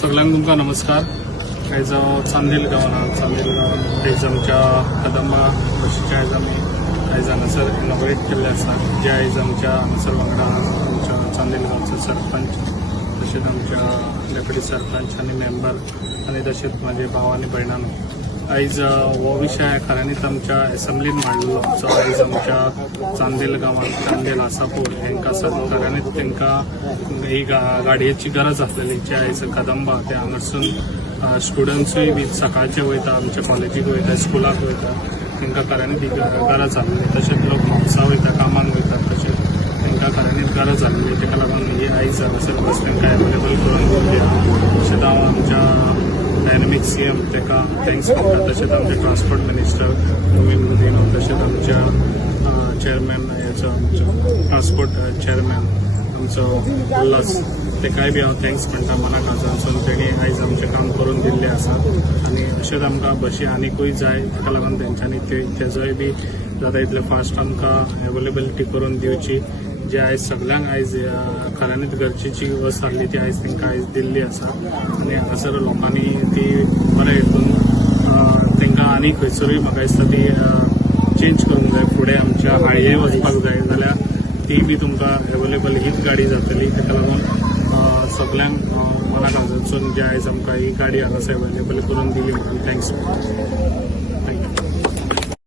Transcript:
सगळ्यांक तुमकां नमस्कार. आयज हांव चांदेल गांवांत आयज आमच्या कदंबा बशीचे आयज हांगासर इनॉग्रेट केल्ले आसा, जे आयज आमच्या हांगासर वांगडा आमच्या चांदेल गांवचो सरपंच, तशेंच आमच्या डेप्युटी सरपंच आनी मेंबर आनी तशेंच म्हाजे भाव आनी भयणांनो. आयज हो विशय खऱ्यांनीच आमच्या एसेंब्लीन मांडलो, जो आयज आमच्या चांदेल गांवांत चांदेल आसापूर हांकां खऱ्यांनीच तांकां ही गाडयेची गरज आसलेली, जे आयज कदंबा ते हांगासून स्टुडंट्सूय बी सकाळचे वयता, आमच्या कॉलेजीक वयता, स्कुलाक वयता, तांकां खऱ्यांनीच ही गरज आसलेली. तशेंच लोक म्हापसा वयता, कामाक वयतात, तशेंच तांकां खऱ्यांनीच गरज आसलेली. ताका लागून ही आयज हांगासर बस तांकां एवेलेबल करून दिल्ली आसा. तशेंच हांव आमच्या डायनॅमिक सीएम ताका थँक्स करता, तशेंच आमचे ट्रान्सपोर्ट मिनिस्टर नवीन मोदीन, तशेंच आमच्या चेअरमॅन हेचो आमचो ट्रान्सपोर्ट चेअरमॅन आमचो उल्हास, ताकाय बी हांव थँक्स म्हणटा मनाक आजून. तेणी आयज आमचें काम करून दिल्लें आसा आनी अशेंच आमकां बशी आनीकूय जाय, ताका लागून तेंच्यांनी तेजोय बी जाता इतले फास्ट आमकां एवेलेबिलिटी करून दिवची, जे आयज सगळ्यांक आयज खऱ्यांनीच गरजेची वस्त आसली ती आयज तांकां आयज दिल्ली आसा. आनी हांगासर लोकांनी ती बरें हितून तांकां आनी खंयसरूय म्हाका दिसता ती चेंज करूंक जाय. फुडें आमच्या हाळये वचपाक जाय जाल्यार ती बी तुमकां एवेलेबल हीच गाडी जातली. ताका लागून सगळ्यांक मनाक आजून जे आयज आमकां ही गाडी हांगासर एवेलेबल करून दिली म्हणून थँक्स. थँक्यू.